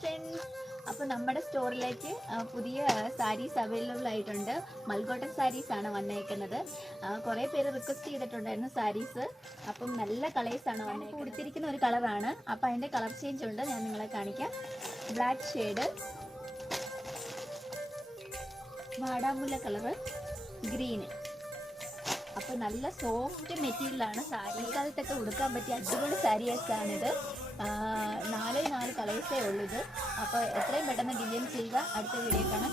Friends, അപ്പോൾ നമ്മുടെ സ്റ്റോറിലേക്ക് പുതിയ സാരീസ് അവൈലബിൾ ആയിട്ടുണ്ട്. മൽഗോട്ടൻ സാരീസ് ആണ് വന്നേക്കുന്നത്. കുറേ പേര് റിക്വസ്റ്റ് ചെയ്തിട്ടുണ്ടായിരുന്നു സാരീസ്. അപ്പം നല്ല കളേഴ്സാണ് വന്നേക്കുന്നത്. കൊടുത്തിരിക്കുന്ന ഒരു കളറാണ്. അപ്പോൾ അതിൻ്റെ കളർ ചേഞ്ച് ഉണ്ട്, ഞാൻ നിങ്ങളെ കാണിക്കാം. Black shade, വാടാമുല്ല colour, green. അപ്പോൾ നല്ല സോഫ്റ്റ് മെറ്റീരിയലാണ്. സാരി കാലത്തൊക്കെ ഉടുക്കാൻ പറ്റിയ അടിപൊളി സാരീസാണിത്. 4 കളേഴ്സേ ഉള്ളൂ ഇത്. അപ്പോൾ എത്രയും പെട്ടെന്ന് DM ചെയ്യുക. അടുത്ത വീഡിയോ കാണാം.